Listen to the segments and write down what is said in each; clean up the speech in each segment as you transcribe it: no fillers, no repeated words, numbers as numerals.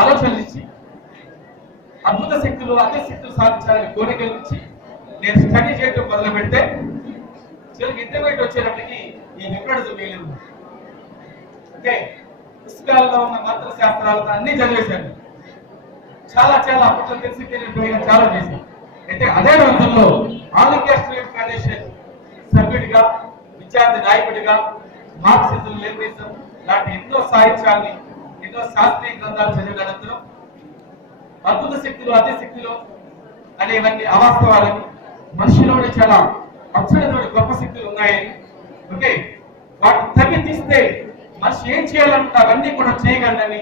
ఆలోచనలు ఇచ్చి అద్భుత శక్తులు అదే శక్తులు సాధించాలని కోరికల నుంచి నేను స్టడీ చేయడం మొదలు పెడితే చివరికి ఇంటర్మీడియట్ వచ్చేటప్పటికి ఈ హిప్నోటిజం మిగిలింది. ఓకే, పుస్తకాల్లో ఉన్న మంత్ర శాస్త్రాలతో అన్ని చదివేశాను. చాలా చాలా అప్పట్లో తెలిసి తెలియని చాలా చేశాను. అయితే అదే రోజుల్లో ఆల్ ఇండియా స్టూడెంట్ ఫెడరేషన్ సభ్యుడిగా, విద్యార్థి నాయకుడిగా, మార్క్సిజం, లెనినిజం లాంటి ఎన్నో సాహిత్యాన్ని, ఎన్నో శాస్త్రీయ గ్రంథాలు చదివిన అనంతరం అద్భుత శక్తులు అదే శక్తులు అనేవన్నీ అవాస్తవాలని, మనిషిలోని చాలా అత్యున్నతమైన గొప్ప శక్తులు ఉన్నాయని, ఓకే, వాటిని తగ్గి తీస్తే మనిషి ఏం చేయాలంటే అవన్నీ కూడా చేయగలనని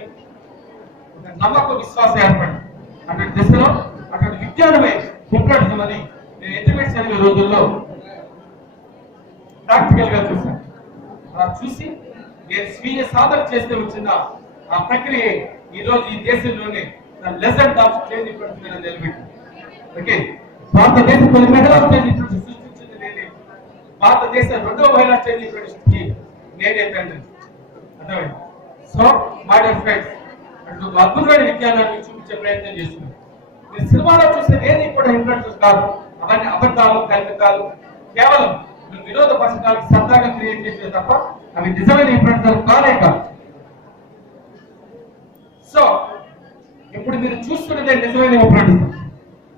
ఒక నమ్మకం, విశ్వాసం ఏర్పడింది. అటువంటి దశలో అటువంటి విజ్ఞానమే హిప్నోటిజం అని నేను ఇంటర్మీడియట్ చదివే రోజుల్లో ప్రాక్టికల్ గా చూశాను. అలా చూసి నేను స్వీయ సాధన చేస్తే వచ్చిన ఆ ప్రక్రియ ఈ రోజు ఈ దేశంలోనే లెసన్ ఆఫ్ స్టేజ్ హిప్నోటిజం నిలబెట్టింది. ఓకే, భారతదేశం కొన్ని మహిళా స్టేజ్ హిప్నోటిజం సృష్టించింది నేనే. భారతదేశ రెండవ మహిళా స్టేజ్ హిప్నోటిజం కి నేనే తండ్రి. అర్థమైంది? సో మై డియర్ ఫ్రెండ్స్, అటు అద్భుతమైన విజ్ఞానాన్ని చూపించే ప్రయత్నం చేస్తున్నాను. మీరు సినిమాలో చూసే ఏది కూడా హిప్నోటిజం కాదు. అవన్నీ అబద్ధాలు, కల్పితాలు, కేవలం వినోద పథకాలకు సరదాగా క్రియేట్ చేసే తప్ప అవి నిజమైన హిప్నోటిజం కానే కాదు. సో ఇప్పుడు మీరు చూస్తున్నదే నిజమైన హిప్నోటిజం.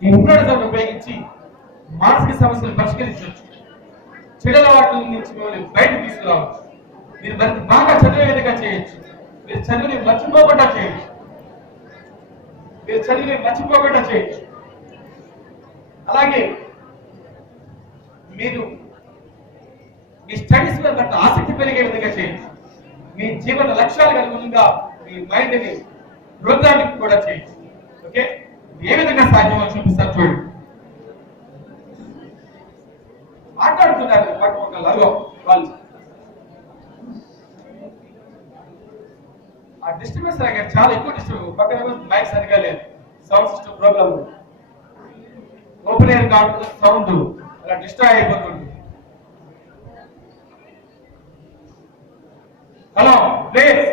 ఈ హిప్నోటిజం ఉపయోగించి మానసిక సమస్యలు పరిష్కరించవచ్చు, చెడు అలవాట్ల నుంచి మిమ్మల్ని బయటకు తీసుకురావచ్చు, మీరు మరి బాగా చదివే విధంగా చేయొచ్చు, మీరు చదివి మర్చిపోకుండా చేయొచ్చు, అలాగే మీరు మీ స్టడీస్ మీద మరింత ఆసక్తి పెరిగే విధంగా చేయొచ్చు, మీ జీవన లక్ష్యాలకు అనుగుణంగా మీ మైండ్ ని ప్రోగ్రామింగ్ కూడా చేయొచ్చు. ఓకే, ఏ విధంగా సాధ్యమో చూపిస్తారు చూడండి. మాట్లాడుతున్నారు పట్టుకోగలరు వాళ్ళు. ఆ డిస్టర్బెన్స్ చాలా ఎక్కువ డిస్టర్బెన్స్. పక్కన మైక్ సరిగా లేదు, sound system problem, open air కాకుండా సౌండ్ అలా డిస్ట్రాయ్ అయిపోతుంది. హలో ప్లీజ్,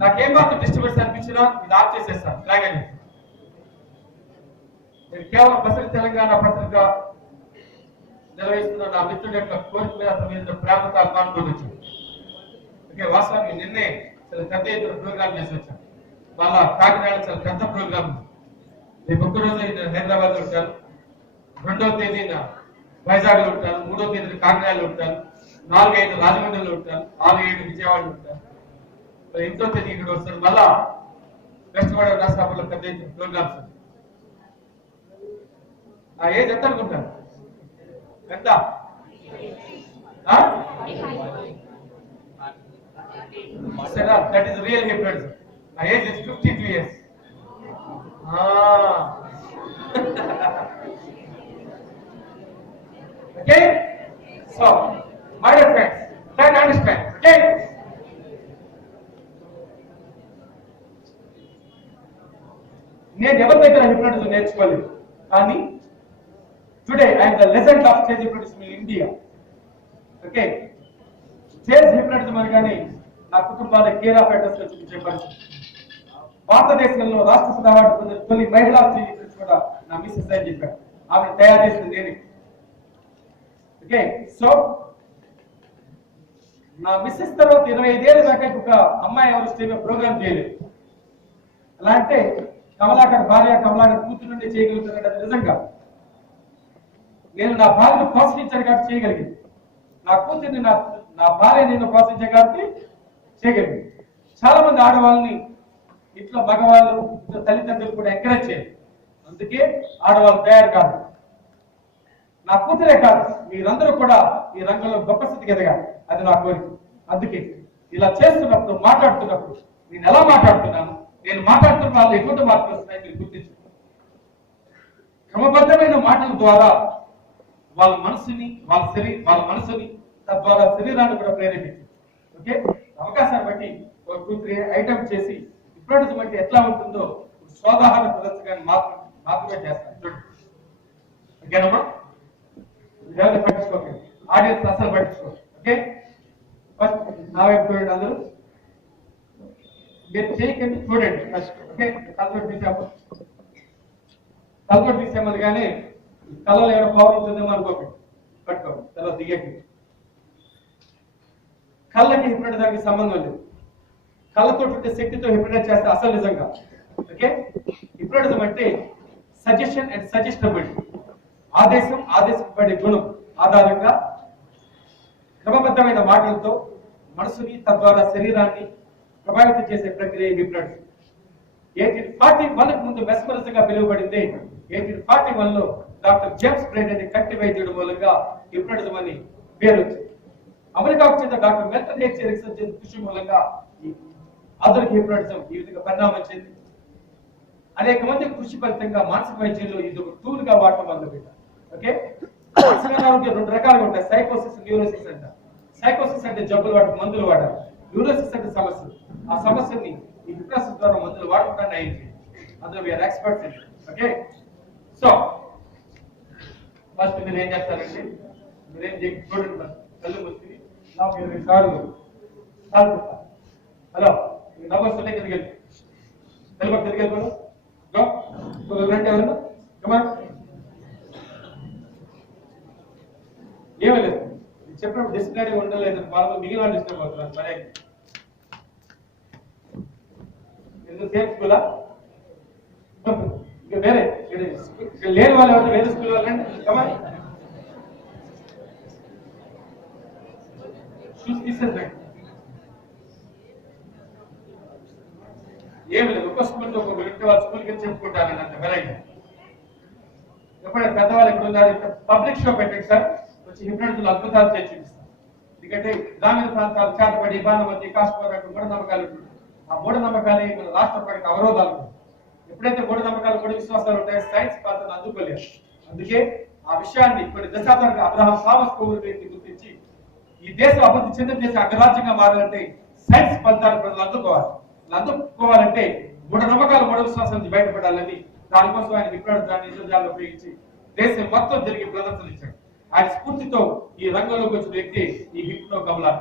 నాకేం మాత్రం డిస్టర్బెన్స్ అనిపించినా ఇది ఆఫ్ చేసేస్తాను. ఇలాగే నేను కేవలం బసరి తెలంగాణ పత్రిక నిర్వహిస్తున్న నా మిత్రుడి యొక్క కోరిక మీద అతని మీద ప్రేమతో అభిమానంతో వచ్చాను. ఓకే, వాస్తవానికి నిన్నే చాలా పెద్ద ఎత్తున ప్రోగ్రామ్ చేసి వచ్చాను. వాళ్ళ కాకినాడ చాలా పెద్ద ప్రోగ్రామ్. రేపు ఒక్క రోజు నేను హైదరాబాద్ లో ఉంటాను, 2వ తేదీన వైజాగ్ లో ఉంటాను, 3వ తేదీన కాకినాడలో ఉంటాను, 4-5 రాజమండ్రిలో ఉంటాను, 6-7 విజయవాడలో ఉంటాను, 8వ తేదీ ఇక్కడ వస్తాను. మళ్ళా వెస్ట్ గోదావరి రాష్ట్రంలో పెద్ద ఎత్తున ప్రోగ్రామ్స్. ఆ ఏజ్ ఎంత అనుకుంటాను? ఎంత? That is real hypnotism. My age is 52 years. Okay? So, my dear friends, try to understand. Okay? నేను ఎవరి దగ్గర హిప్నోటిజం నేర్చుకోలేదు, కానీ today I'm the legend of stage hypnotism in India. Okay, stage hypnotism అనగానే నా కుటుంబాన్ని కేర్ ఆఫ్ అడ్రస్ లో చూపించే పరిస్థితి. భారతదేశంలో రాష్ట్రపతి అవార్డు పొందిన తొలి మహిళా స్టేజ్ హిప్నోటిస్ట్ కూడా నా మిస్సెస్ అని చెప్పారు. ఆమెను తయారు చేసింది నేనే. ఓకే, సో నా మిస్సెస్ తర్వాత 25 ఏళ్ళ దాకా ఒక అమ్మాయి ఎవరు స్టేజ్ ప్రోగ్రామ్ చేయలేదు. ఎలా అంటే కమలాకర్ భార్య, కమలాకర్ కూతురు నుండి చేయగలుగుతున్నట్టు అది నిజంగా. నేను నా భార్యను ప్రోత్సహించాను కాబట్టి చేయగలిగింది, నా కూతుర్ని నా భార్య నేను ప్రోత్సహించాను కాబట్టి చేయగలిగింది. చాలా మంది ఆడవాళ్ళని ఇంట్లో మగవాళ్ళు, తల్లిదండ్రులు కూడా ఎంకరేజ్ చేయాలి, అందుకే ఆడవాళ్ళు తయారు కాదు. నా కూతురే కాదు, మీరందరూ కూడా ఈ రంగంలో గొప్ప స్థితికి ఎదగాలి, అది నా కోరిక. అందుకే ఇలా చేస్తున్నప్పుడు, మాట్లాడుతున్నప్పుడు నేను ఎలా మాట్లాడుతున్నాను, నేను మాట్లాడుతున్న వాళ్ళు ఎటువంటి మార్పులు వస్తున్నాయి మీరు గుర్తించు. క్రమబద్ధమైన మాటల ద్వారా వాళ్ళ మనసుని, వాళ్ళ మనసుని, తద్వారా శరీరాన్ని కూడా ప్రేరేపించు. ఓకే, అవకాశాన్ని బట్టి 2-3 ఐటమ్స్ చేసి హిప్నోటిజం అంటే ఎట్లా ఉంటుందో స్వోదాహరణ ప్రదర్శనగా మాత్రమే చేస్తాను. చూడండి, ఓకేనమ్మా, పట్టించుకోకండి, ఆడియన్స్ అసలు పట్టించుకోండి. ఓకే, ఫస్ట్ నా వైపు చూడండి అందరూ. మీరు చేయకండి, చూడండి ఫస్ట్. ఓకే, కళ్ళతోటి తీసాము, కళ్ళతోటి తీసామని కానీ కళ్ళలో ఏమైనా పవర్ ఉంటుందేమో అనుకోకండి, పట్టుకోండి తర్వాత దిగండి. కళ్ళకి హిప్నోటిజానికి సంబంధం లేదు. కళ్ళతో ఉండే శక్తితో హిప్నోటైజ్ చేస్తే అసలు నిజంగా. ఓకే, హిప్నోటిజం అంటే సజెషన్ అండ్ సజెస్టబిలిటీ, ఆదేశపడే గుణం ఆధారంగా క్రమబద్ధమైన మాటలతో మనసుని తద్వారా శరీరాన్ని ప్రభావితం చేసే ప్రక్రియ హిప్నోటిజం. 1841 ముందు మెస్మరిజంగా పిలువబడింది. 1841 డాక్టర్ జేమ్స్ బ్రైడ్ అనే కంటి వైద్యుడి మూలంగా హిప్నోటిజం అని పేరు వచ్చింది. అమెరికాకు చెందిన డాక్టర్ మెల్టన్ హెచ్ ఎరిక్సన్ చేసిన కృషి మూలంగా ఈ ఆధునిక హిప్నోటిజం ఈ విధంగా పరిణామం చెంది అనేక మంది కృషి ఫలితంగా మానసిక వైద్యంలో ఇది ఒక టూల్ గా వాడటం మొదలుపెట్టారు. ఓకే, మానసిక అనారోగ్యం రెండు రకాలుగా ఉంటాయి, సైకోసిస్, న్యూరోసిస్ అంట. సైకోసిస్ అంటే జబ్బులు వాటి మందులు వాడాలి, న్యూరోసిస్ అంటే సమస్యలు. ఆ సమస్యని ఈ హిప్నోసిస్ ద్వారా మందులు వాడకుండా నయం చేయాలి. అందులో వీఆర్ ఎక్స్పర్ట్స్ అండి. ఓకే, సో ఫస్ట్ మీరు ఏం చేస్తారంటే, మీరేం చూడండి, కళ్ళు మూసుకుని నాకు 20 సార్లు హలో నంబర్స్ ఉన్నాయి, తిరిగి వెళ్ళి తిరిగి వెళ్ళిపోను రండి. ఎవరన్నా కమాన్, ఏమీ లేదు చెప్పినప్పుడు డిస్ప్లే ఉండలేదు, వాళ్ళు మిగిలిన డిస్టర్బ్ అవుతున్నారు. సరే సేమ్ స్కూలా ఇంకా వేరే లేని వాళ్ళు ఎవరు వేరే స్కూల్ వాళ్ళండి. కమాన్, షూస్ తీసేద్దండి. ఏమి లేదు, ఒక్క స్కూల్తో ఒక వ్యక్తి వాళ్ళ స్కూల్కి చెప్పుకుంటారని అంత వెరైటీ. ఎప్పుడైనా పెద్దవాళ్ళు ఎక్కడ ఉన్నారు, పబ్లిక్ షో పెట్టండి సార్, వచ్చి హిప్నోటిజంలో అద్భుతాలు చేసి చూపిస్తాం. ఎందుకంటే గ్రామీణ ప్రాంతాలు చేతపడి బాణమతి కాసుకోవడం మూఢనమ్మకాలు ఉంటుంది. ఆ మూఢనమ్మకాలు మన రాష్ట్ర ప్రజలకు అవరోధాలు ఉంటాయి. ఎప్పుడైతే మూఢనమ్మకాలు కూడా విశ్వాసాలు ఉంటాయో సైన్స్ పాత్రను అందుకోలేదు. అందుకే ఆ విషయాన్ని కొన్ని దశాబ్దాలుగా అబ్రహాం థామస్ కోవెల్ని గుర్తించి ఈ దేశం అభివృద్ధి చెందిన దేశం అగ్రరాజ్యంగా మారాలంటే సైన్స్ ఫలితాలు ప్రజలు అందుకోవాలంటే మూఢనమ్మకాలు మూఢ విశ్వాసాల నుంచి బయటపడాలని దానికోసం ఆయన హిప్నోటిజాన్ని ఇంద్రజాలను ఉపయోగించి దేశం మొత్తం తిరిగి ప్రదర్శన ఇచ్చాడు. ఆయన స్ఫూర్తితో ఈ రంగంలోకి వచ్చిన వ్యక్తి ఈ హిప్నో కమలా.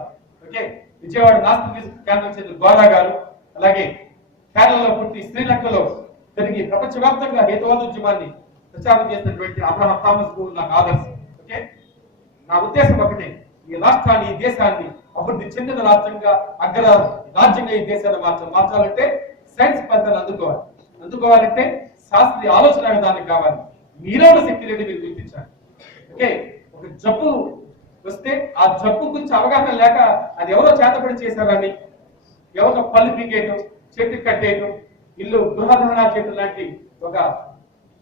ఓకే, విజయవాడ నాస్తిక కేంద్రం చెందిన గోరా గారు, అలాగే కేరళలో పుట్టి శ్రీలంకలో తిరిగి ప్రపంచవ్యాప్తంగా హేతువాద ఉద్యమాన్ని ప్రచారం చేసినటువంటి అబ్రహాం థామస్ కోవెల్ నాకు ఆదర్శం. ఓకే, నా ఉద్దేశం ఒకటే, ఈ రాష్ట్రాన్ని, ఈ దేశాన్ని అభివృద్ధి చెందిన రాజ్యంగా రాజ్యంగా ఈ దేశాన్ని మార్చాలంటే సైన్స్ పద్ధతిని అందుకోవాలంటే శాస్త్రీయ ఆలోచన విధానం కావాలి. మీలో శక్తి లేని మీరు గుర్తించాలి. ఓకే, ఒక జబ్బు వస్తే ఆ జబ్బు గురించి అవగాహన లేక అది ఎవరో చేతపడి చేశారని, ఎవరో పళ్ళు పీకేయటం, చెట్టు కట్టేయటం, ఇల్లు గృహదహనాలు చేయటం లాంటి ఒక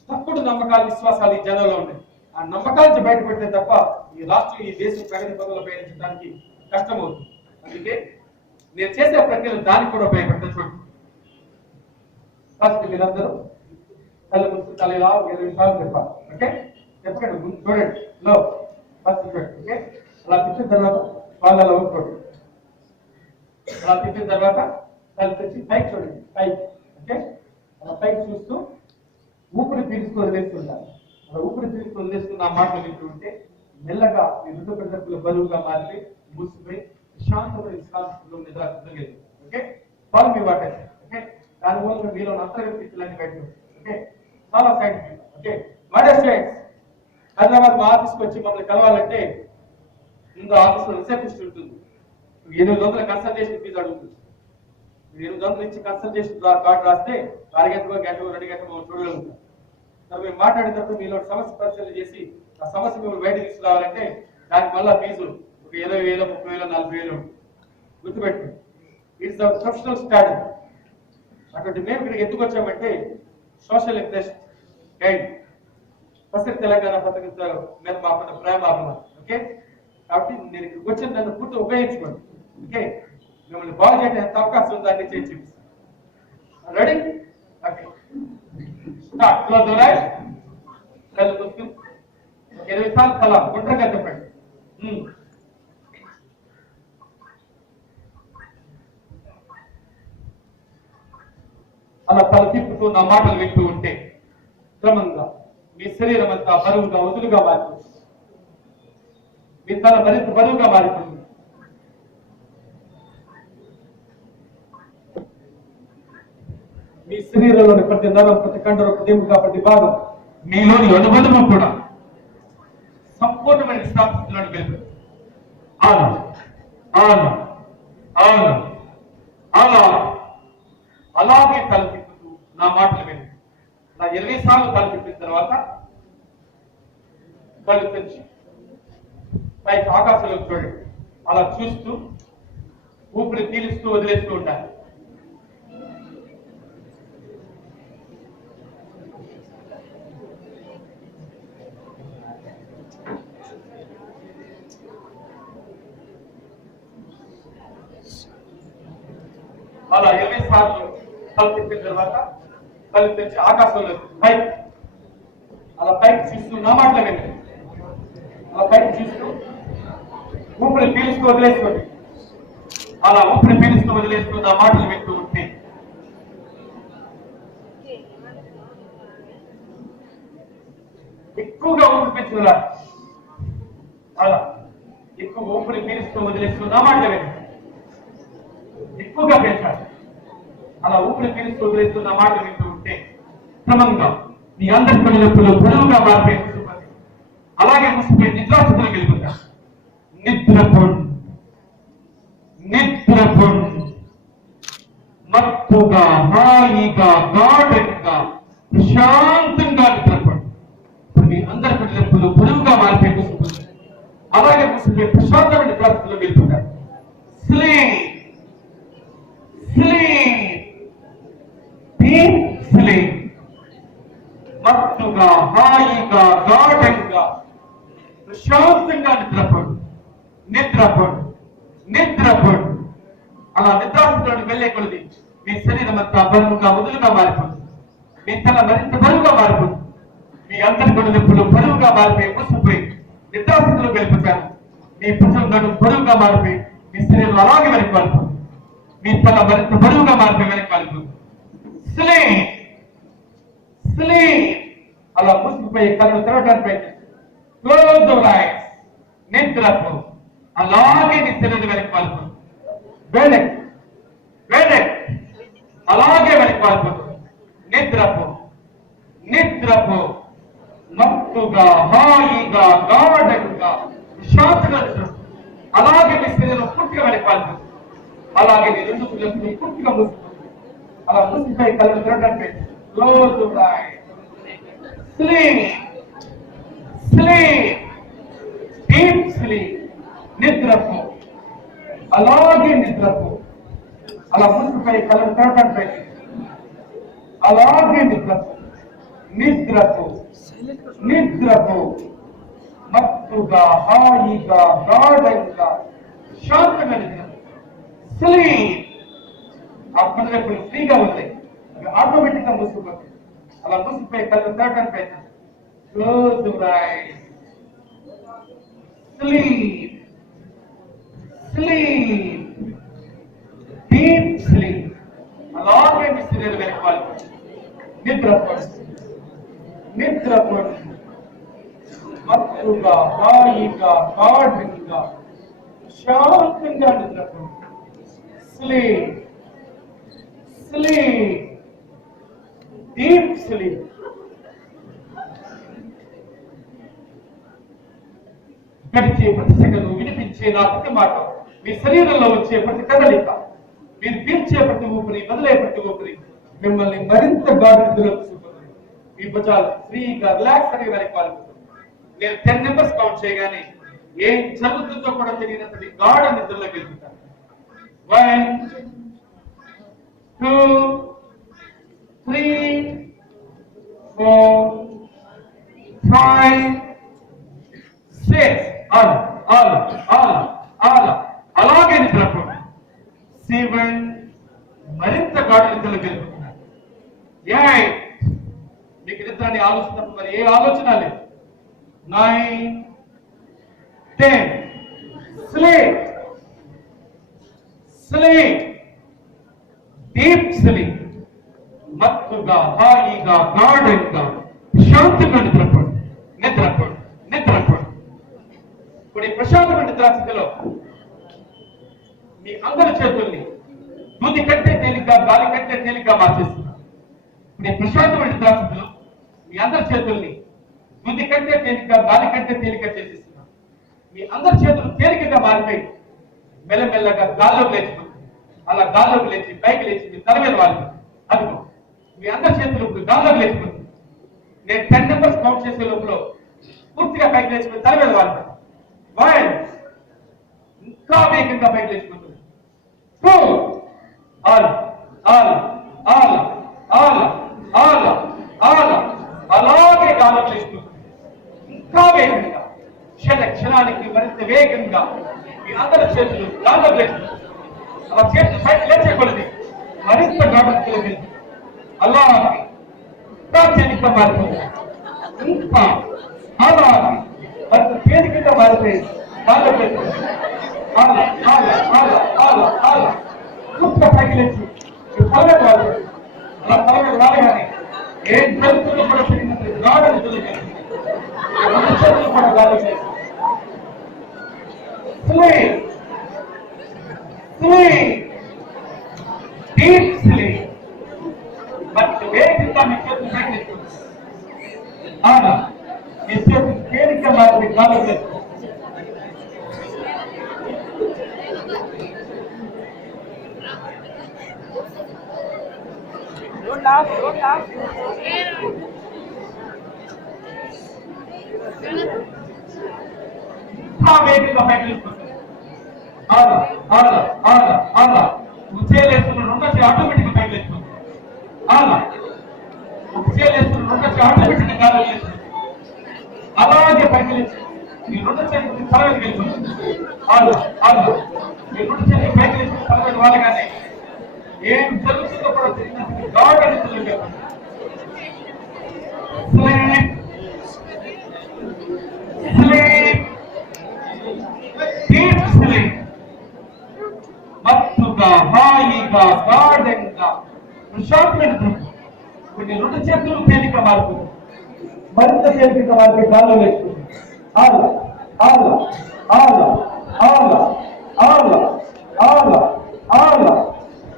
తప్పుడు నమ్మకాలు, విశ్వాసాలు ఈ జనంలో ఉన్నాయి. ఆ నమ్మకాల నుంచి బయటపడితే తప్ప ఈ రాష్ట్రం, ఈ దేశం ప్రగతి పదంలో పయనించడానికి కష్టం అవుతుంది. అందుకే నేను చేసే ప్రక్రియలు దానికి కూడా ఉపయోగపడతాను. చూడండి, ఫస్ట్ మీరందరూ కళ్ళు మూసుకుని తల ఇలా 20 సార్లు చెప్పాలి. ఓకే, చెప్పకండి, ముందు చూడండి, లో ఫస్ట్ చూడండి. ఓకే, అలా తిప్పిన తర్వాత వాళ్ళలో చూడండి, అలా తిప్పిన తర్వాత కళ్ళు తెచ్చి పైకి చూడండి, పైకి. ఓకే, అలా పైకి చూస్తూ ఊపిరి పీల్చుకొని వదిలేస్తుంటారు. అలా ఊపిరి పీల్చుకొని వదిలేస్తున్న ఆ మాటలు వింటూ ఉంటే మెల్లగా మీ రెండు పెద్దలు బరువుగా మారి మూసిపోయి శాంతమైన విశ్రాంతిలో నిద్రగలిగింది. Okay, follow me water. Okay, దానివల్ల మీలో అంతర్గత స్థితులన్నీ బయట. ఓకే, చాలా scientific. Okay, water science. Hyderabad మా ఆఫీస్కి వచ్చి మమ్మల్ని కలవాలంటే ముందు ఆఫీస్లో రిసెప్షనిస్ట్ ఉంటుంది. 800 కన్సల్టేషన్ ఫీజు అడుగుతుంది. 800 ఇచ్చి కన్సల్టేషన్ కార్డు రాస్తే అరగంటలో గంట 2 గంటలు మనం చూడగలుగుతాం. మరి మేము మాట్లాడేటప్పుడు మీలో సమస్య పరిశీలన చేసి ఆ సమస్య మిమ్మల్ని బయట తీసుకురావాలంటే దానికి మళ్ళీ ఫీజు ఒక 20,000, 30,000, 40,000 గుర్తుపెట్టుకోండి. It's the professional standard. అటువంటి మేము ఇక్కడికి ఎందుకు వచ్చామంటే social interest guide first Telangana పథకంతో మీద మాకున్న ప్రేమ అభిమానం. ఓకే, కాబట్టి నేను ఇక్కడికి వచ్చిన నన్ను పూర్తి ఉపయోగించుకోండి. ఓకే, మిమ్మల్ని బాగు చేయడం ఎంత అవకాశం ఉందో అన్ని చేసి చూపిస్తాను. Ready? Okay, start. Close your eyes. కళ్ళు మూసుకుని 20 సార్లు తల గుండ్రంగా చెప్పండి. అలా తల తిప్పుతూ నా మాటలు వింటూ ఉంటే క్రమంగా మీ శరీరం అంతా బరువుగా, వదులుగా మారిపోతుంది. మీ తల మరింత బరువుగా మారిపోతుంది. మీ శరీరంలోని ప్రతి నరం, ప్రతి కండరం, ప్రతి ఎముక, ప్రతి భాగం, మీలోని అనుబంధము కూడా సంపూర్ణమైన విశ్రాంతిలోని వెళ్తుంది. అవును అవును అవును అలా అలాగే తలపెట్టుతూ నా మాటలు విని నా 20 సార్లు తలపెట్టిన తర్వాత కళ్ళు తెచ్చి పైకి ఆకాశంలోకి చూడండి. అలా చూస్తూ ఊపిరి పీలుస్తూ వదిలేస్తూ ఉండాలి. అలా 20 సార్లు కళ్ళు తిప్పిన తర్వాత కళ్ళు తెచ్చి ఆకాశంలో పైకి అలా పైకి చూస్తూ నా మాటలు వినండి. అలా పైకి చూస్తూ ఊపిరి పీలుస్తూ వదిలేసుకోండి. అలా ఊపిరి పీలుస్తూ వదిలేస్తూ నా మాటలు వింటూ ఉంటే ఎక్కువగా ఊపిరి పీల్చుకురా. అలా ఎక్కువ ఊపిరి పీలుస్తూ వదిలేస్తూ నా మాటలు వినండి. ఎక్కువగా పెంచాలి. అలా ఊపిరి పీలుస్తూ వదిలేస్తూ నా మాట వింటూ ఉంటే క్రమంగా మీ అందరి పనులప్పుడు పొడవుగా మారిపోయి ముసుపతి అలాగే ముసిపోయి నిద్రాస్థితులు గెలుపుతా. నిద్రపోండి నిద్రపోండి మత్తుగా హాయిగా గాఢంగా ప్రశాంతంగా నిద్రపోండి. ఇప్పుడు మీ అందరి పనులప్పుడు పొడవుగా మారిపోయి ముసుపతి అలాగే ముసిపోయి ప్రశాంతమైన నిద్రాస్థితులు గెలుపుతారు. Sleep sleep, deep sleep. మత్తుగా హాయిగా గాఢంగా ప్రశాంతంగా నిద్రపోండి నిద్రపోండి నిద్రపోండి. అలా నిద్రాస్థితిలోకి వెళ్లే కొలది మీ శరీరం అంతా బరువుగా వదులుగా మారిపోతుంది. మీ తల మరింత బరువుగా మారిపోతుంది. మీ అందరి కొడుకులు బరువుగా మారిపోయి మూసిపోయి నిద్రాస్థితిలో వెళ్ళిపోతారు. మీ భుజం నడుము బరువుగా మారిపోయి మీ శరీరం అలాగే వెనక్కి మారిపోతుంది. మీ తల మరింత బరువుగా మారిపోయి వెనక్కి మారిపోతుంది. Sleep sleep. అలా మూసిపోయి కళ్ళు తెరవడానికి ప్రయత్నించండి. Close your eyes. నిద్రపో. అలాగే నీ శరీరం వెనక్కి మారిపోతుంది. వెనక్కి వెనక్కి అలాగే వెనక్కి మారిపోతుంది. నిద్రపో నిద్రపో. మత్తుగా హాయిగా గాఢంగా శాంతంగా నిద్రపో. అలాగే మీ శరీరం పూర్తిగా వెనక్కి మారిపోతుంది. అలాగే నీ రెండు పిల్లలు పూర్తిగా మూసిపోతుంది. అలా మూసిపోయి కళ్ళు తెరవడానికి close your eyes. Sleep sleep deep sleep. నిద్రపో. అలాగే నిద్రపో. అలా మూసిపోయి కళ్ళు తెరవడానికి ప్రయత్నించండి. అలాగే నిద్రపో నిద్రపో నిద్రపో. మత్తుగా హాయిగా గాఢంగా శాంతంగా నిద్రపో. స్లీప్. ఆ పనులు ఫ్రీగా ఉంటాయి. అవి ఆటోమేటిక్ గా మూసిపోతాయి. అలా మూసిపోయి కళ్ళు తెరవడానికి ప్రయత్నించండి. Close your eyes. Sleep sleep deep sleep. అలాగే మీ శరీరం వెనకాలి. నిద్రపోండి నిద్రపోండి. మత్తుగా హాయిగా గాఢంగా శాంతంగా నిద్రపోండి. Sleep sleep deep sleep. గడిచే ప్రతి సెకను వినిపించే నా ప్రతి మాట, మీ శరీరంలో వచ్చే ప్రతి కదలిక, మీరు పీల్చే ప్రతి ఊపిరి, వదిలే ప్రతి ఊపిరి మిమ్మల్ని మరింత గాఢనిద్రలోకి చూపుతుంది. మీ భుజాలు ఫ్రీగా రిలాక్స్ అనే వెనక్కి వాలిపోతుంది. నేను 10 నెంబర్స్ కౌంట్ చేయగానే ఏం జరుగుతుందో కూడా తెలియనటువంటి గాఢ నిద్రలోకి వెళ్తుంటాను. 1 2 3 4 5 6. అలాగే నిద్రపోండి. 7. మరింత గాఢ నిద్రలోకి వెళ్తున్నారు. 8. మీకు నిద్ర అని ఆలోచన మరి ఏ ఆలోచన లేదు. 9 10. Sleep sleep deep sleep. మత్తుగా హాయిగా గాఢంగా శాంతంగా నిద్రపోండి నిద్రపోండి నిద్రపోండి. ఇప్పుడు ఈ ప్రశాంతమైన నిద్రాస్థితిలో మీ అందరి చేతుల్ని దూది కంటే తేలిగ్గా, గాలి కంటే తేలిగ్గా మార్చేస్తున్నారు. నేను ప్రశాంతమైన దాసులు మీ అందరి చేతుల్ని బుద్ధి కంటే తేలిక దానికంటే తేలిక చేసేస్తున్నాను. మీ అందరి చేతులు తేలికగా మారిపోయి మెల్లమెల్లగా గాల్లోకి లేచిపోతుంది. అలా గాల్లోకి లేచి పైకి లేచి మీ తల మీద వాలిపోతుంది. అదిగో మీ అందరి చేతులు ఇప్పుడు గాల్లోకి లేచిపోతుంది. నేను 10 నెంబర్స్ కౌంట్ చేసే లోపల పూర్తిగా పైకి లేచిపోయి తల మీద వాలిపోతుంది. వన్, ఇంకా వేగంగా పైకి లేచిపోతుంది. 2, all all all all all all అలాగే గాల్లోకి లేచిపోతుంది. ఇంకా వేగంగా క్షణానికి మరింత వేగంగా మీ అందరి చేతులు గాల్లోకి లేచిపోతుంది. అలా చేతులు పైకి లేచకూడదు, మరింత గాఢతలో వెళ్తుంది. అలాగే ప్రాచీనిక మారిపోతుంది. ఇంకా అలాగే మరింత తేలికగా మారిపోయి గాల్లోకి వెళ్తుంది. పూర్తిగా పైకి లేచి తల మీద వాడుతుంది. అలా తల మీద వాడగానే ఏం జరుగుతుందో కూడా తెలియనంత గాఢం తెలియజేస్తుంది. చేతులు కూడా గాల్లోకి లేచి sleep, sleep, deep sleep. But వేగంగా మీ చేతులు పైకి మీ చేతులు తేలిక మారి గాల్లోకి లేచి వేగంగా పైకి లేచిపోతుంది. చేయలేస్తున్న రెండో ఆటోమేటిక్ గా పైకి లేచిపోతుంది. చేయలేస్తున్న రెండో ఆటోమేటిక్ గా గాలి లేస్తుంది. అలాగే పైకి లేచి ఈ రెండు చేతులు తల మీద వెళ్ళిపోతుంది. ఈ రెండు చేతులు పైకి లేచి తల మీద వాళ్ళగానే ఏం జరుగుతుందో కూడా తెలియనట్టు గాఢ నిద్రలోకి వెళ్తుంది. మత్తుగా హాయిగా గాఢంగా ప్రశాంతమైన దృష్టి. కొన్ని రెండు చేతులు తేలిక మారుతుంది, మరింత తేలికగా మారిపోయి గాల్లో లేచుకుంటుంది.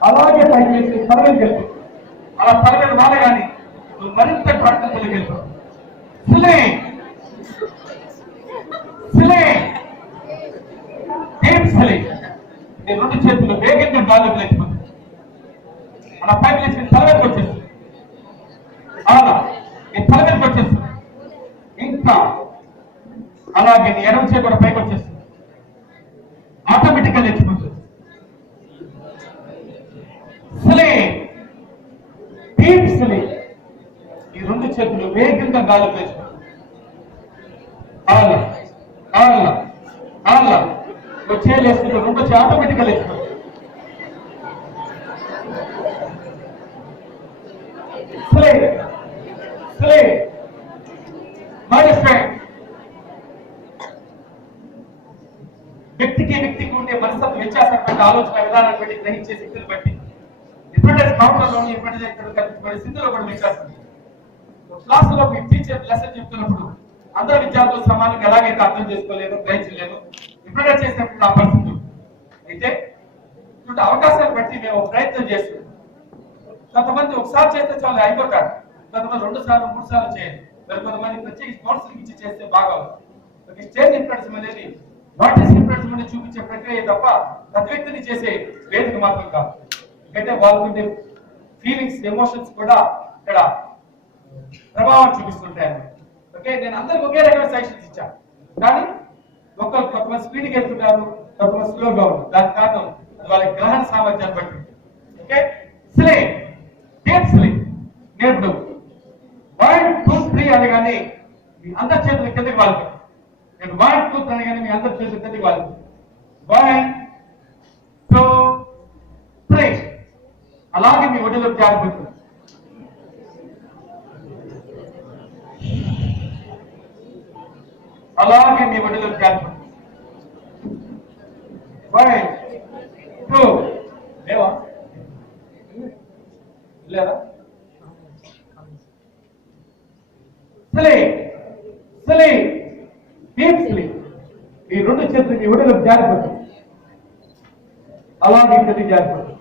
అలాగే పైకి లేచి పరవేలు వెళ్తుంది. అలా పరవేలు వాడగాని నువ్వు మరింత గాఢతలోకి వెళ్తావు. నేను రెండు చేతులు వేగంగా గాల్లోకి లేచిపోతుంది. అలా పైకి లేచి తల మీదకి వచ్చేస్తుంది. నీ తల మీదకి వచ్చేస్తుంది. ఇంకా అలాగే నీ ఎడమ చేతి కూడా పైకి వచ్చేస్తుంది. ఆటోమేటిక్ గా లేచిపోతుంది. ఈ రెండు చేతులు వేగంగా గాల్లోకి లేచిపోతుంది. వచ్చేలేస్తుంది. రెండు వచ్చి ఆటోమేటిక్ గా లేచిపోతుంది. వ్యక్తికి ఉండే మనస్తత్వ వ్యత్యాసాన్ని బట్టి, ఆలోచన విధానాన్ని బట్టి, గ్రహించే శక్తులు బట్టి డిఫరెంట్ కౌంటర్లోని స్థితిలో కూడా వ్యత్యాసం. క్లాసులో మీ టీచర్ లెసన్ చెప్తున్నప్పుడు అందరూ విద్యార్థులు సమానంగా ఎలాగైతే అర్థం చేసుకోలేదు, గ్రహించలేదు, డిఫరెంట్ చేసినప్పుడు నా పరిస్థితి అయితే ఇటువంటి అవకాశాలు బట్టి మేము ప్రయత్నం చేస్తున్నాం. కొంతమంది ఒకసారి చేస్తే చాలు అయిపోతారు, కొంతమంది 2 సార్లు 3 సార్లు చేయండి. మరి కొంతమంది ప్రత్యేక కౌన్సిలింగ్ ఇచ్చి చేస్తే బాగా స్టేజ్ ఇంప్రెషన్ అనేది వాట్ ఈస్ ఇంప్రెషన్ అనేది చూపించే ప్రక్రియ తప్ప ప్రతి వ్యక్తిని చేసే వేదిక మాత్రం కాదు. ఎందుకంటే వాళ్ళకుండే ఫీలింగ్స్, ఎమోషన్స్ కూడా ఇక్కడ ప్రభావం చూపిస్తుంటాయి అన్నమాట. ఓకే, నేను అందరికి ఒకే రకమైన సజెషన్స్ ఇచ్చాను, కానీ కొంతమంది స్పీడ్కి వెళ్తున్నారు, కొంతమంది స్లోగా ఉంటుంది. దానికి కారణం వాళ్ళ గ్రహణ సామర్థ్యాన్ని బట్టి. ఓకే, నేర్పుడు 1 2 3 అనగానే మీ అందరి చేతులు కిందకి వాళ్తాయి. నేను 1 2 3 అనగానే మీ అందరి చేతులు కిందకి వాళ్తాయి. 1 2 3 అలాగే మీ ఒడిలోకి జారిపోతుంది. అలాగే మీ ఒడిలోకి జారిపోతుంది. 1 2 లేవా లేదా ఈ రెండు చేతులు మీ ఒడిలోకి జారిపోతుంది. అలాగే కిందకి జారిపోతుంది.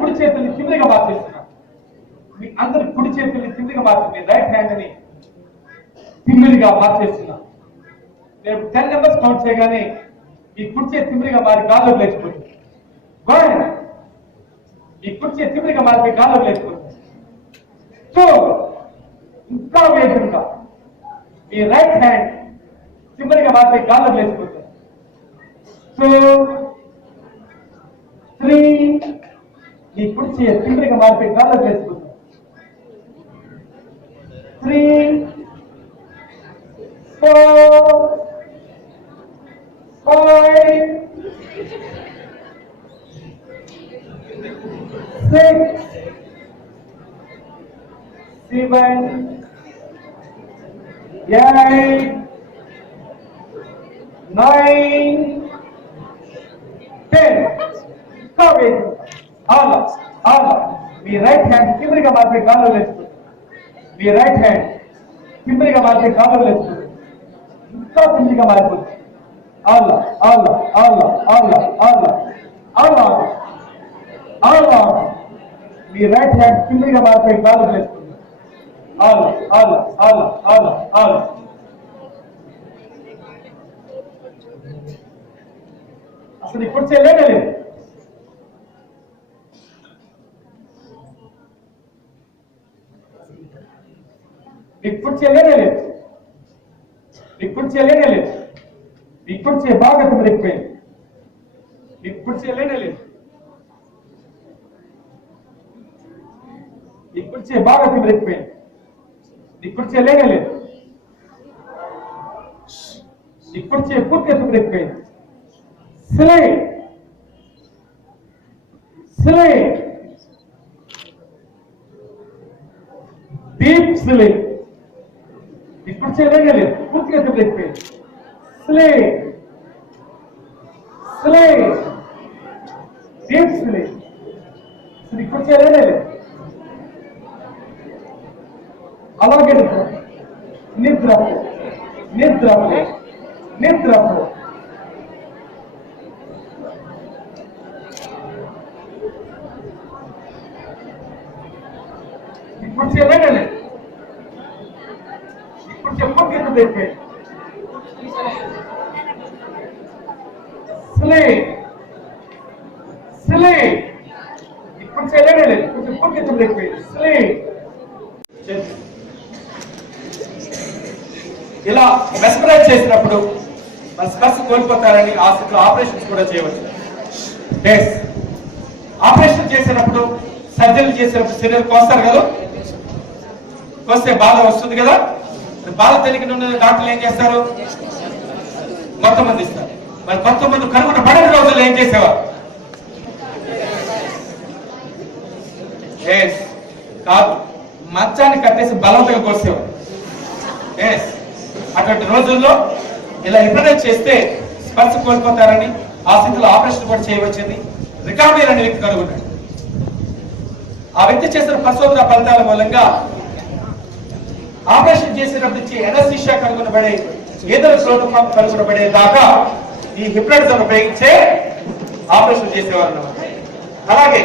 కుడి చేతుల్ని కిందగా మార్చేస్తున్నా. మీ అందరి కుడి చేతుల్ని కిందగా మార్చి మీ రైట్ హ్యాండ్ ని తిమ్మిరిగా మార్చేస్తున్నా. నేను 10 నెంబర్స్ కౌంట్ చేయగానే ఈ కుడి చేతి తిమ్మిరిగా మారి గాల్లో లేచిపోతుంది. ఈ కుడి చేతి తిమ్మిరిగా మారి గాల్లో లేచిపోతుంది. సో ఇంకా వేగంగా ఈ రైట్ హ్యాండ్ తిమ్మిరిగా మారి గాల్లో లేచిపోతుంది. సో 3 ఈ కుడి చేతి తిమ్మిరిగా మారి గాల్లో లేచిపోతుంది. 3 4 5 6 7 8 9 10 ఆలా మీ రైట్ హ్యాండ్ కిందగా మార్పే గాల్లో లేస్తుంది. మీ రైట్ హ్యాండ్ కిందగా మార్పే గాల్లో లేస్తుంది. ఇంకా కిందగా మారిపోతుంది. ఆలా ఆలా ఆలా ఆలా ఆలా ఆలా ఆలా మీ రైట్ హ్యాండ్ కిందగా మార్పే గాల్లో లేస్తుంది. ఆలా ఆలా ఆలా ఆలా ఆలా అసలు ఇప్పుడు చేయలేదు. ఇప్పుడు చేయలేదు. ఇప్పుడు చేయలేదు. ఇప్పుడు చే బాగా తిరిగిపోయింది. ఇప్పుడు చేయలేదు. ఇప్పుడు చే బాగా తిరిగిపోయింది. ఇప్పుడు చేయలేదు. ఇప్పుడు చే పూర్తిగా తిరిగిపోయింది. సిలై సిలై డీప్ సిలై ఇప్పుడు చేయలేదు. పూర్తిగా తిరిగిపోయింది. సిలై సిలై డీప్ సిలై ఇప్పుడు చేయలేదు. అలాగే నిద్రపు నిద్రపు నిద్రపు ఇప్పుడు చేయలేదు. ఇప్పుడు చెప్పలేదు. అయిపోయింది. సిలై సిలై ఇప్పుడు చేయలేదు. ఇప్పుడు చెప్పలేదు. అయిపోయింది. సిలై ఇలా మెస్మరైజ్ చేసినప్పుడు మన స్పర్శ కోల్పోతారని ఆ స్థితిలో ఆపరేషన్స్ కూడా చేయవచ్చు. ఆపరేషన్ చేసినప్పుడు సర్జరీ చేసినప్పుడు శరీరం కోస్తారు కదా, కోస్తే బాధ వస్తుంది కదా. బాధ తెలియకుండా డాక్టర్లు ఏం చేస్తారు? మొత్తం మంది ఇస్తారు. మరి మొత్తం మంది కనుగొన్న పడని రోజుల్లో ఏం చేసేవారు? కాదు, మంచాన్ని కట్టేసి బలవంతంగా కోసేవారు. అటువంటి రోజుల్లో ఇలా హిప్నటైజ్ చేస్తే స్పర్శ కోల్పోతారని ఆ స్థితిలో ఆపరేషన్ కూడా చేయవచ్చని రికార్డీ అనే వ్యక్తి కనుగొన్నాడు. ఆ వ్యక్తి చేసిన పరిశోధన ఫలితాల మూలంగా ఆపరేషన్ చేసినప్పుడు నుంచి ఎనస్థీషియా కనుగొనబడే ఏదో ప్రోటోకాల్ కనుగొనబడే దాకా ఈ హిప్నటిజం ఉపయోగించే ఆపరేషన్ చేసేవారు అన్నమాట. అలాగే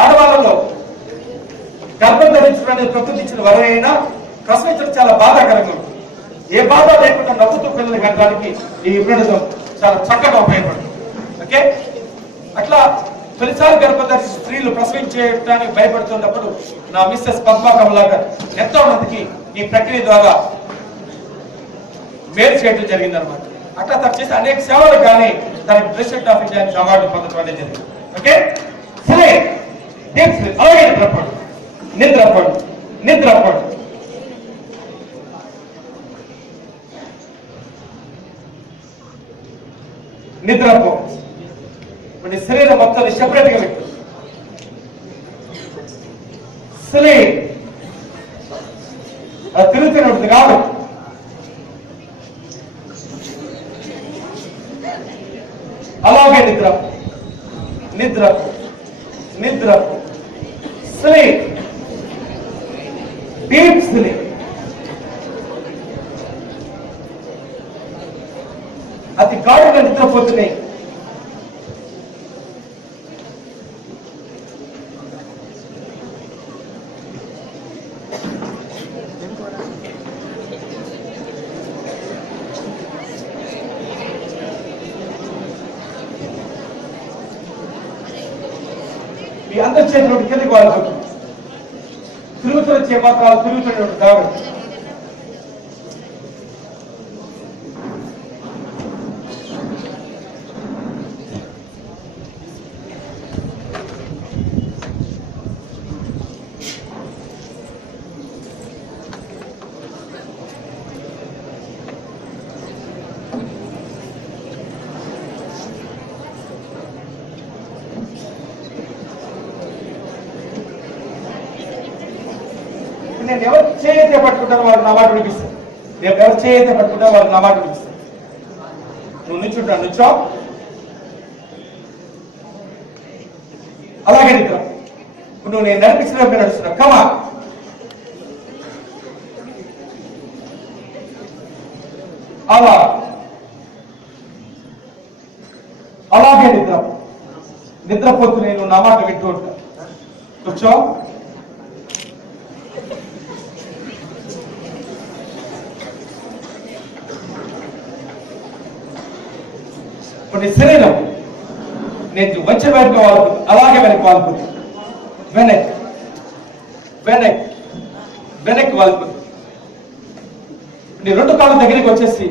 ఆడవాళ్ళలో గర్భం ధరించడానికి ప్రకృతి ఇచ్చిన వరైనా ప్రసవించడం చాలా బాధాకరంగా ఉంటుంది. ఏ బాధ లేకుండా నవ్వుతూ పిల్లలు కట్టడానికి ఈ హిప్నటిజం చాలా చక్కగా ఉపయోగపడుతుంది. ఓకే, అట్లా తొలిసారి గర్భధరి స్త్రీలు ప్రసవించడానికి భయపడుతున్నప్పుడు నా మిస్సెస్ పద్మా కమలాకర్ ఎంతో మందికి ఈ ప్రక్రియ ద్వారా మేలు చేయడం జరిగిందనమాట. అట్లా తను చేసే అనేక సేవలు కానీ దానికి ప్రెసిడెంట్ ఆఫ్ ఇండియా అవార్డు పొందడం అనేది జరిగింది. ఓకే, సరే అలాగే నిద్రపడు నిద్రపడు నిద్రపడు నిద్రపో. నీ శరీరం మొత్తం సెపరేట్ గా పెట్టు. స్లీప్ అది తిరుగుతూనే ఉంటుంది కాదు. అలాగే నిద్ర నిద్ర నిద్ర స్లీప్ డీప్ స్లీప్. అతి గాఢంగా నిద్రపోతున్నాయి. అందరి చేతులు కిందకి వాలిపోతుంది. తిరుగుతున్న చేపత్రాలు తిరుగుతున్నటువంటి దారుడు. నేను ఎవరు చేయతే పట్టుకుంటాను వాళ్ళు నా మాట వినిపిస్తాను. నేను ఎవరు చేయతే పట్టుకుంటాను వాళ్ళు నా మాట వినిపిస్తాను. నువ్వు నిల్చుంటా నుంచో అలాగే నిద్ర. నువ్వు నేను నడిపించినప్పుడు నడుస్తున్నా. కమా అలా అలాగే నిద్రపోతూ నేను నా మాట వింటూ ఉంటాను. కూర్చో. కొన్ని శరీరం నేను వచ్చే వెనక వాడుతుంది, అలాగే వెనక్కి వాడుతుంది. వెనక్కి వాడుతుంది. నీ రెండు కాళ్ళ దగ్గరికి వచ్చేసి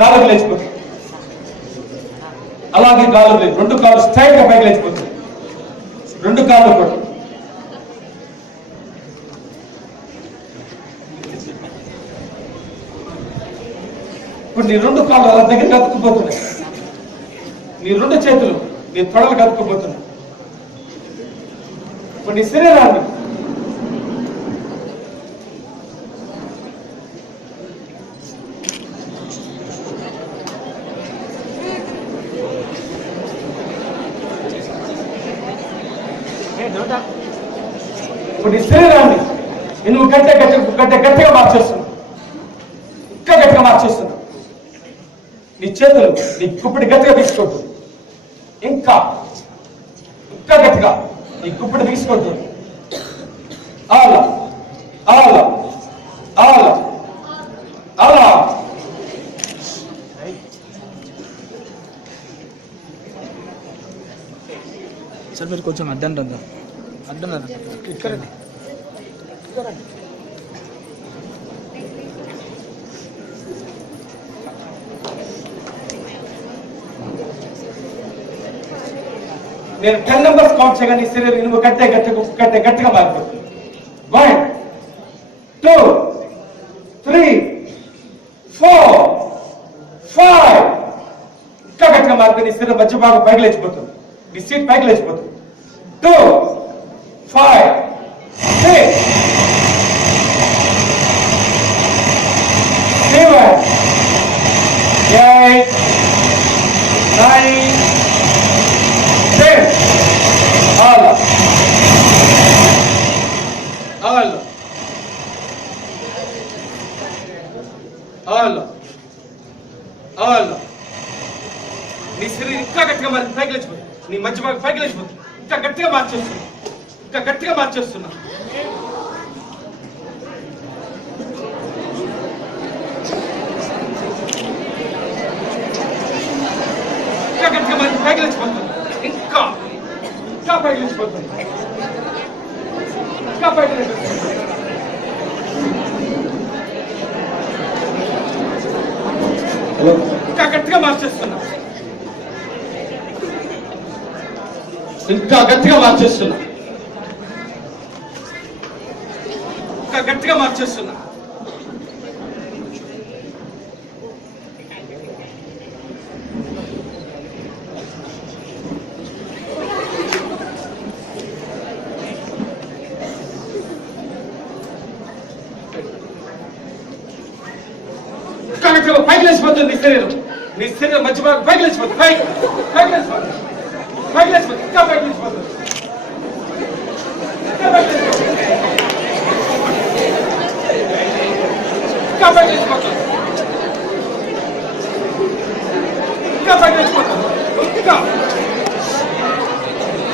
గాలకు లేచిపోతుంది. అలాగే గాలు లేదు. రెండు కాళ్ళు స్ట్రైట్ గా పైకి లేచిపోతుంది. రెండు కాళ్ళు కూడా ఇప్పుడు నీ రెండు కాళ్ళు అలా దగ్గరికి అతుక్కుపోతున్నాయి. నీ రెండు చేతులు నీ తొడలకు అతుక్కుపోతున్నాయి. ఇప్పుడు నీ శరీరాన్ని ఇప్పుడు నీ శరీరాన్ని నువ్వు గట్టిగా మార్చేస్తున్నావు. ఇంకా గట్టిగా మార్చేస్తున్నావు. నీ చేతులు నీ గుప్పిడి గట్టిగా తీసుకుంటుంది. ఇంకా గట్టిగా నీ గుప్పిడి తీసుకుంటుంది. అలా అలా అలా అలా సార్ మీరు కొంచెం అడ్డం రండి. అడ్డం ఇక్కడ నేను 10 numbers కౌంట్ చేయగా నీ శరీరం నువ్వు గట్టిగా మారిపోతుంది. 1 2 3 4 5 ఇంకా గట్టిగా మారిపోయి నీ శరీరం మధ్య భాగం పైకి లేచిపోతుంది. నీ సీట్ పైకి లేచిపోతుంది. 2 5 6 7 8 9 10 అలా అలా అలా అలా నీ శరీరం ఇంకా గట్టిగా మారి పైకి లేచిపోతుంది. నీ మధ్య భాగం పైకి లేచిపోతుంది. ఇంకా గట్టిగా మార్చేస్తున్నా. ఇంకా గట్టిగా మార్చేస్తున్నా. ఇంకా గట్టిగా మారి పైకి లేచిపోతుంది. ఇంకా పైకి లేచిపోతుంది. ఇంకా పైకి లేచిపోతుంది. ఇంకా గట్టిగా మార్చేస్తున్నా. ఇంకా గట్టిగా మార్చేస్తున్నా. ఇంకా గట్టిగా మార్చేస్తున్నా. ఇంకా గట్టిగా పైకి లేచిపోతుంది. నీ శరీరం మధ్య భాగం పైకి లేచిపోతుంది. పైకి లేచిపోతుంది. పైకి లేచిపోతుంది. ఇంకా పైకి లేచిపోతుంది. ఇంకా పైకి లేచిపోతుంది. ఇంకా పైకి లేచిపోతుంది.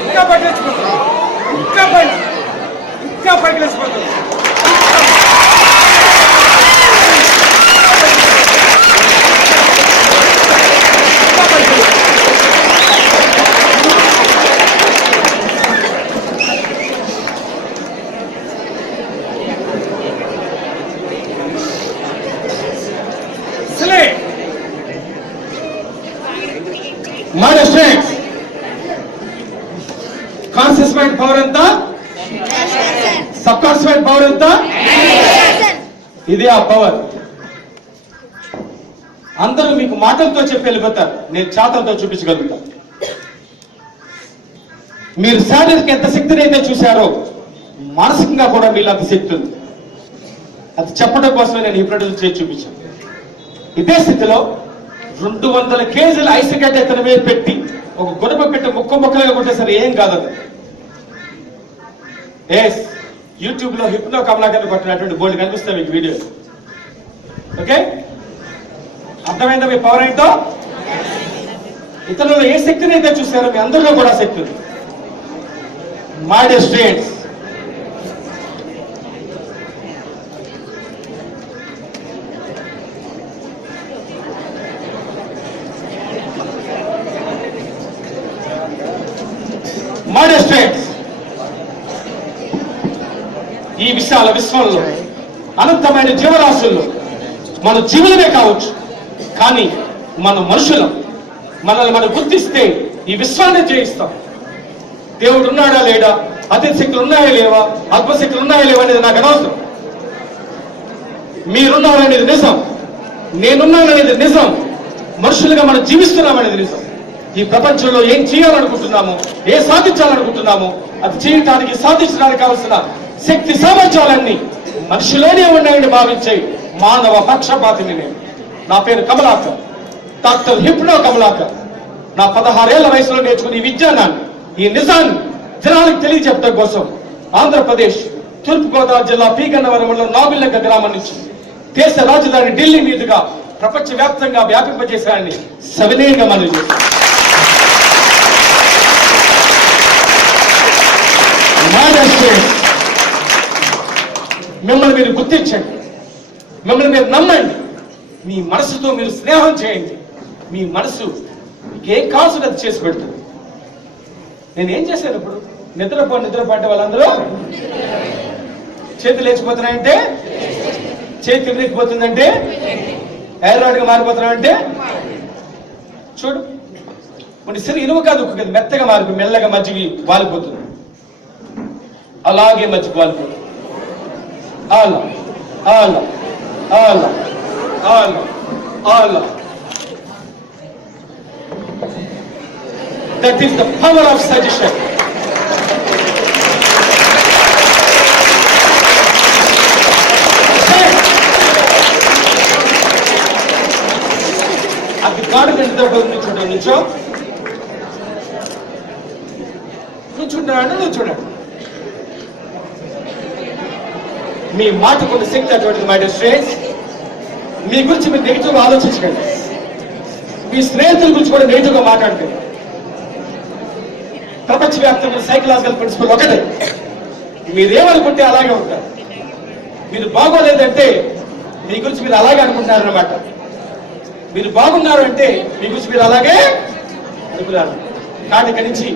ఇంకా పైకి లేచిపోతుంది. ఇంకా పైకి లేచిపోతుంది. ఇంకా పైకి లేచిపోతుంది. మ్యాజిస్ట్రేట్స్ కాన్షియస్ మైండ్ పవర్ ఎంత? సబ్ కాన్షియస్ మైండ్ పవర్ ఎంత? ఇది ఆ పవర్. అందరూ మీకు మాటలతో చెప్పి వెళ్ళిపోతారు, నేను చేతలతో చూపించగలుగుతాను. మీరు శారీరక ఎంత శక్తిని అయితే చూశారో మానసికంగా కూడా మీలో అంత శక్తి ఉంది. అది చెప్పడం కోసమే నేను హిప్నోటిజం చేసి చూపించాను. ఇదే స్థితిలో 200 కేజీల ఐస్ గడ్డ ఎత్తన మీద పెట్టి ఒక గుణప పెట్టి ముక్కలుగా కొట్టేసరి ఏం కాదు. ఎస్, యూట్యూబ్ లో హిప్నో కమలాకర్ కొట్టినటువంటి బోర్డు కనిపిస్తాయి మీకు వీడియో. ఓకే, అర్థమైందా మీ పవర్ ఏంటో? ఇతరులలో ఏ శక్తిని అయితే చూసారో మీ అందరిలో కూడా శక్తి ఉంది. My dear students, my dear students, ఈ విశాల విశ్వంలో అనంతమైన జీవరాశుల్లో మన జీవులమే కావచ్చు, కానీ మన మనుషులం. మనల్ని మనం గుర్తిస్తే ఈ విశ్వాన్ని జయిస్తాం. దేవుడు ఉన్నాడా లేడా, అతీత శక్తులు ఉన్నాయా లేవా, ఆత్మశక్తులు ఉన్నాయా లేవా అనేది నాకు అనవసరం. మీరున్నారనేది నిజం, నేనున్నాననేది నిజం, మనుషులుగా మనం జీవిస్తున్నామనేది నిజం. ఈ ప్రపంచంలో ఏం చేయాలనుకుంటున్నామో, ఏ సాధించాలనుకుంటున్నామో అది చేయటానికి, సాధించడానికి కావలసిన శక్తి సామర్థ్యాలన్నీ మనిషిలోనే ఉన్నాయని భావించే మానవ పక్షపాతిని నేను. నా పేరు కమలాకర్, డాక్టర్ హిప్నో కమలాకర్. నా 16 ఏళ్ల వయసులో నేర్చుకుని ఈ విజ్ఞానాన్ని, ఈ నిజాన్ని జనాలకు తెలియజెప్పడం కోసం ఆంధ్రప్రదేశ్ తూర్పుగోదావరి జిల్లా పి గన్నవరంలో నాగులెక్క గ్రామం నుంచి దేశ రాజధాని ఢిల్లీ మీదుగా ప్రపంచవ్యాప్తంగా వ్యాపింపజేశారని సవినయంగా మనవి చేశారు. మిమ్మల్ని మీరు గుర్తించండి, మిమ్మల్ని మీరు నమ్మండి, మీ మనసుతో మీరు స్నేహం చేయండి. మీ మనసు ఏం కావాల్సిన అది చేసి పెడుతుంది. నేను ఏం చేశాను ఇప్పుడు? నిద్రపాటే వాళ్ళందరూ చేతులు లేచిపోతున్నాయంటే, చేతి తిరిగిపోతుందంటే, ఎర్రాడుగా మారిపోతున్నాయంటే చూడు, మన సిరి ఇనుము కాదు, ఉక్కు కాదు, మెత్తగా మారిపోయి మెల్లగా మజ్జిగి వాలిపోతుంది. అలాగే మజ్జిగ వాలిపోతుంది. అలా అలా అలా అలా అలా. That is the power of suggestion. అది గాడు నిద్రపోయి నుంచున్నాడు. మీ మాటకున్న శక్తి అటువంటిది. మై డియర్ స్టూడెంట్స్, మీ గురించి మీరు నెగిటివ్గా ఆలోచించకండి. మీ స్నేహితుల గురించి కూడా నెగిటివ్గా మాట్లాడకండి. ప్రపంచవ్యాప్తంగా సైకలాజికల్ ప్రిన్సిపల్ ఒకటే, మీరేమనుకుంటే అలాగే ఉంటారు. మీరు బాగోలేదంటే మీ గురించి మీరు అలాగే అనుకుంటున్నారన్నమాట. మీరు బాగున్నారు అంటే మీ గురించి మీరు అలాగే అనుకున్నారు. కానీ ఇక్కడి నుంచి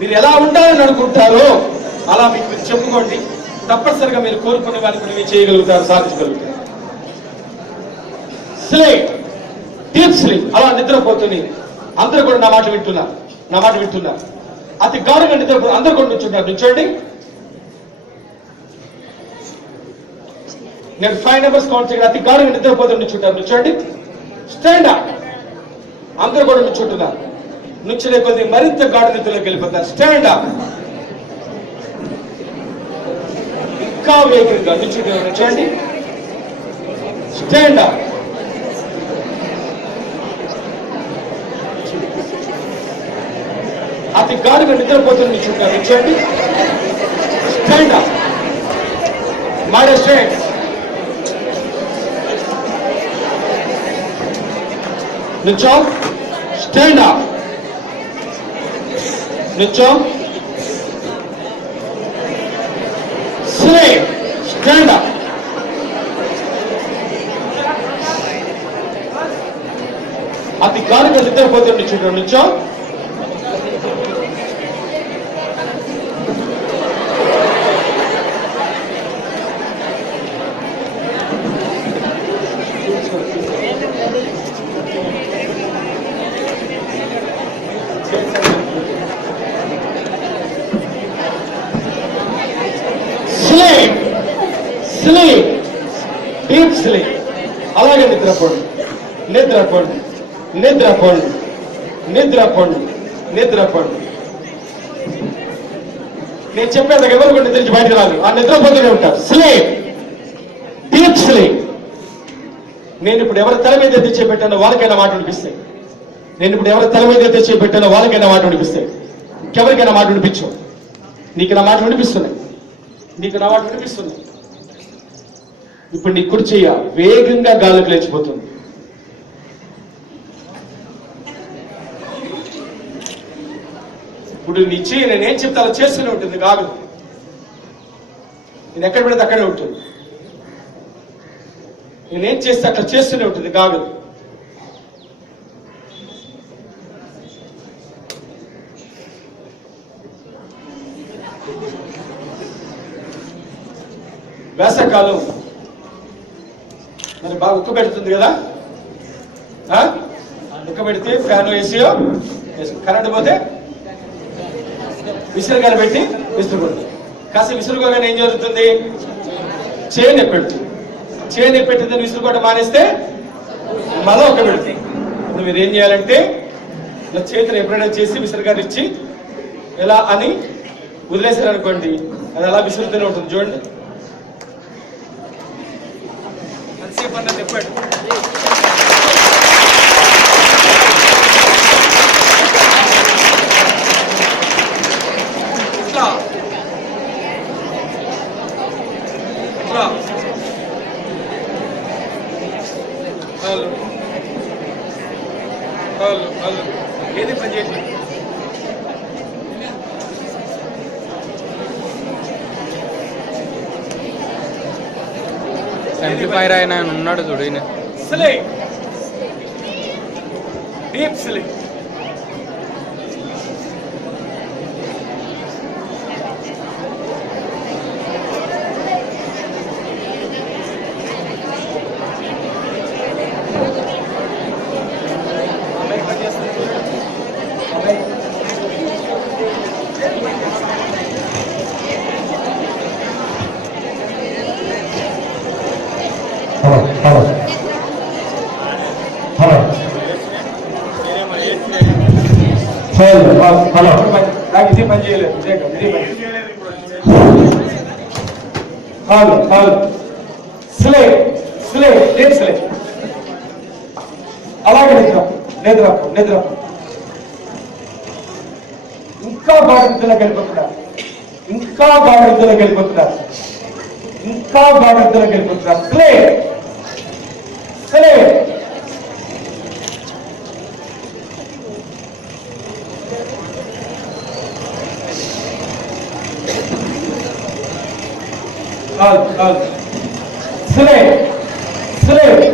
మీరు ఎలా ఉండాలని అనుకుంటారో అలా మీకు మీరు చెప్పుకోండి. తప్పనిసరిగా మీరు కోరుకునే వారికి మీరు చేయగలుగుతారు, సాధించగలుగుతారు. స్లీప్, డీప్ స్లీప్, అలా నిద్రపోతుంది. అందరూ కూడా నా మాట వింటున్నారు. అతి గాఢంగా నిద్రపో, అందరూ కూడా నుంచోండి. నేను 5 నెంబర్స్ కౌంట్ చేయగా అతి గాఢంగా నిద్రపోతూ నుంచోండి. స్టాండ్ అప్, అందరూ కూడా నుంచుంటున్నారు. నుంచునే కొద్ది మరింత గాఢ నిద్రలోకి వెళ్ళిపోతారు. స్టాండ్ అప్, ఇంకా వేగంగా నుంచోండి. స్టాండ్ అప్, అతి గాఢంగా నిద్రపోతున్న నుంచోండి. Stand up, my dear students, నుంచో. స్టాండ్ అప్, నుంచో. Sleep, stand up. అతి గాఢంగా నిద్రపోతున్న నుంచో. స్లీప్. అలాగే నిద్రపోండి, నిద్రపోండి, నిద్రపోండి, నిద్రపోండి, నిద్రపోండి. నేను చెప్పేందుకు ఎవరు కూడా నిద్రించి బయటకు రాదు, ఆ నిద్రపోతూనే ఉంటారు. Sleep, deep sleep. నేను ఇప్పుడు ఎవరి తల మీద తెచ్చి పెట్టానో వాళ్ళకైనా మాట వినిపిస్తాయి. నేను ఇప్పుడు ఎవరి తల మీద తెచ్చి పెట్టానో వాళ్ళకైనా మాట వినిపిస్తాయి. ఇంకెవరికైనా మాట వినిపించు. నీకు నా మాట వినిపిస్తున్నాయి, నీకు నా మాట వినిపిస్తుంది. ఇప్పుడు నీ కుడి చెయ్య వేగంగా గాలికి లేచిపోతుంది. ఇప్పుడు నీ చెయ్యి నేనేం చెప్తే అలా చేస్తూనే ఉంటుంది, కాదు. నేను ఎక్కడ పెడితే అక్కడే ఉంటుంది. నేనేం చేస్తే అట్లా చేస్తూనే ఉంటుంది, కాదు. వేసవకాలం మరి బాగా ఉక్క పెడుతుంది కదా, ఉక్క పెడితే ఫ్యాన్ ఏసీయో కరెంట్ పోతే విసురుగానే పెట్టి విసురుకుంటుంది. కాస్త విసురుకోగానే ఏం జరుగుతుంది? చేయి పెడుతుంది. చేయి పెట్టిందని విసురుకోవడం మానేస్తే మళ్ళా ఉక్క పెడుతుంది. ఇప్పుడు మీరు ఏం చేయాలంటే ఇలా చేతిని ఎప్పుడైనా చేసి విసురుగానే ఇచ్చి ఎలా అని వదిలేశారనుకోండి, అది అలా విసురుతూనే ఉంటుంది. చూడండి, అంతసేపు అన్నది చెప్పాడు. ఇట్లా ఇట్లా హలో హలో హలో ఏది పని చేయండి. యాంప్లిఫైర్ ఆయన ఉన్నాడు చూడు, ఈయన స్లీప్, డీప్ స్లీప్. హలో నాకు ఇది పని చేయలేదు. Hello hello sleep, sleep, deep sleep. అలాగే నిద్రపో, నిద్రపో. ఇంకా బాగా నిద్రలోకి వెళ్ళిపోతున్నారు, ఇంకా బాగా నిద్రలోకి వెళ్ళిపోతున్నారు, ఇంకా బాగా నిద్రలోకి వెళ్ళిపోతున్నారు. Sleep, sleep. Sleep, sleep.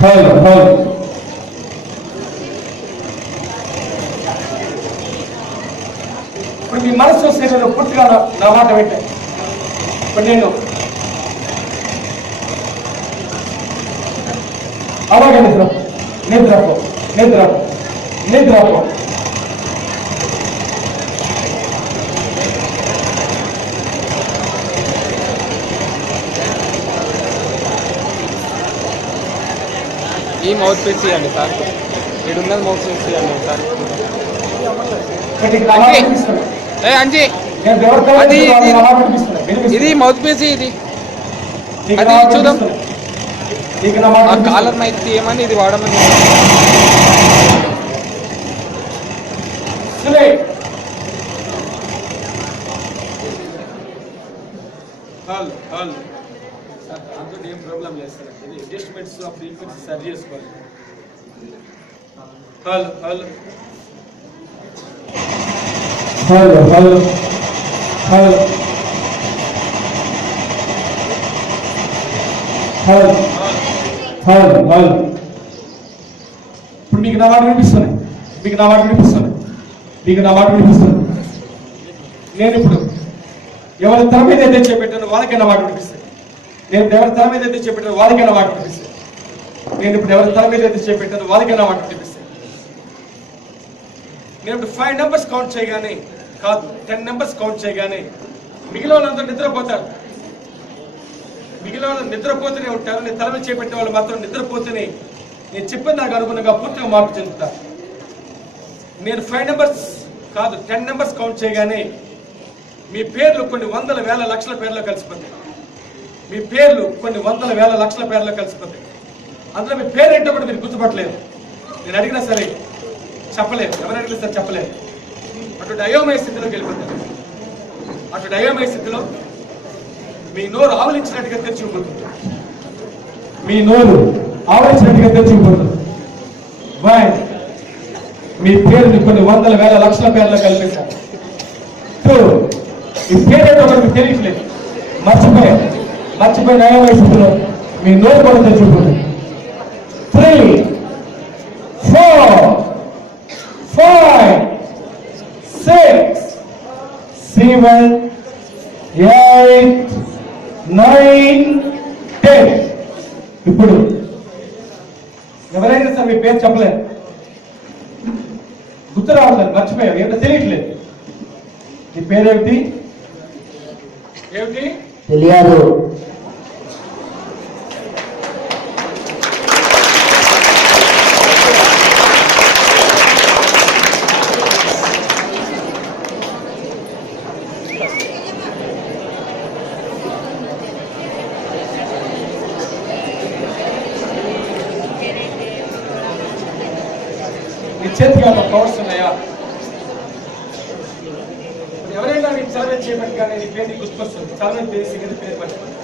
Hello hello ఇప్పుడు మీ మనసు శరీరం పూర్తిగా నా మాట వింటాయి. ఇప్పుడు నేను అలాగే నిద్రపో, నిద్రపో, నిద్రపో, నిద్రపో. ఈ మౌత్ పీస్ ఇవ్వండి సార్, ఇడున్నది మౌత్ పీస్ ఇవ్వండి సార్. అంజీ ఇది మౌత్ పీస్, ఇది అది చూద్దాం. ఆ కాలర్ మైక్ తీయమని ఇది వాడమని. దాంతో ఏం ప్రాబ్లం లేదు సార్. అడ్జస్ట్మెంట్స్ ఆఫ్ ఫ్రీక్వెన్సీ సరి చేసుకోవాలి. Hello hello hello hello hello hello hello hello. ఇప్పుడు మీకు నా మాట వినిపిస్తున్నాయి, మీకు నా మాట వినిపిస్తున్నాయి, మీకు నా మాట వినిపిస్తుంది. నేను ఇప్పుడు ఎవరి తల మీద అయితే చేపెట్టానో వాళ్ళకైనా మాట వినిపిస్తాయి. నేను ఎవరి తల మీద అయితే చేపెట్టానో వాళ్ళకైనా మాట వినిపిస్తాయి. నేను ఇప్పుడు ఎవరి తల మీద అయితే చేపెట్టానో వాళ్ళకైనా మాట వినిపిస్తాయి. నేను 5 నెంబర్స్ కౌంట్ చేయగానే కాదు 10 నెంబర్స్ కౌంట్ చేయగానే మిగిలిన వాళ్ళందరూ నిద్రపోతారు. మిగిలిన వాళ్ళు నిద్రపోతూనే ఉంటారు. నేను తల మీద చేపెట్టే వాళ్ళు మాత్రం నిద్రపోతూనే నేను చెప్పిన నాకు అనుగుణంగా పూర్తిగా మార్పు చెందుతారు. నేను 5 నెంబర్స్ కాదు 10 నెంబర్స్ కౌంట్ చేయగానే మీ పేర్లు కొన్ని వందల వేల లక్షల పేర్లో కలిసిపోతాయి. మీ పేర్లు కొన్ని వందల వేల లక్షల పేర్లో కలిసిపోతాయి. అందులో మీ పేరు ఏంటో కూడా మీరు గుర్తుపట్టలేరు. నేను అడిగినా సరే చెప్పలేరు. ఎవరు అడిగినా సరే చెప్పలేరు. అటువంటి అయోమయ స్థితిలోకి వెళ్ళిపోతారు. అటువంటి అయోమయ స్థితిలో మీ నోరు ఆవలించినట్టుగా తెరుచుకుపోతుంది. మీ నోరు ఆవలించినట్టుగా తెరుచుకుపోతుంది. మీ పేరుని కొన్ని వందల వేల లక్షల పేర్లో కల్పించారు. 2 ఈ పేరేంటో కూడా మీకు తెలియట్లేదు. మర్చిపోయిన అయోమయ స్థితిలో మీ నోరు కూడా తెరుచుకుపోతుంది. 3 4 5 6 7 8 9 10 ఇప్పుడు ఎవరైనా సరే మీ పేరు చెప్పలేరు. గుర్తు రావట్లేదు. మర్చిపోయారు. ఏంటో తెలియట్లేదు. నీ పేరేమిటి? ఏమిటి తెలియదు. నీ చేతికి ఒక పవర్స్ ఉన్నాయా? ఎవరైనా నీకు చలవ చేయబట్టి కానీ నీ పేరు గుర్తుకొస్తుంది. చలవ చేసి పేరు పట్టుకుంటుంది.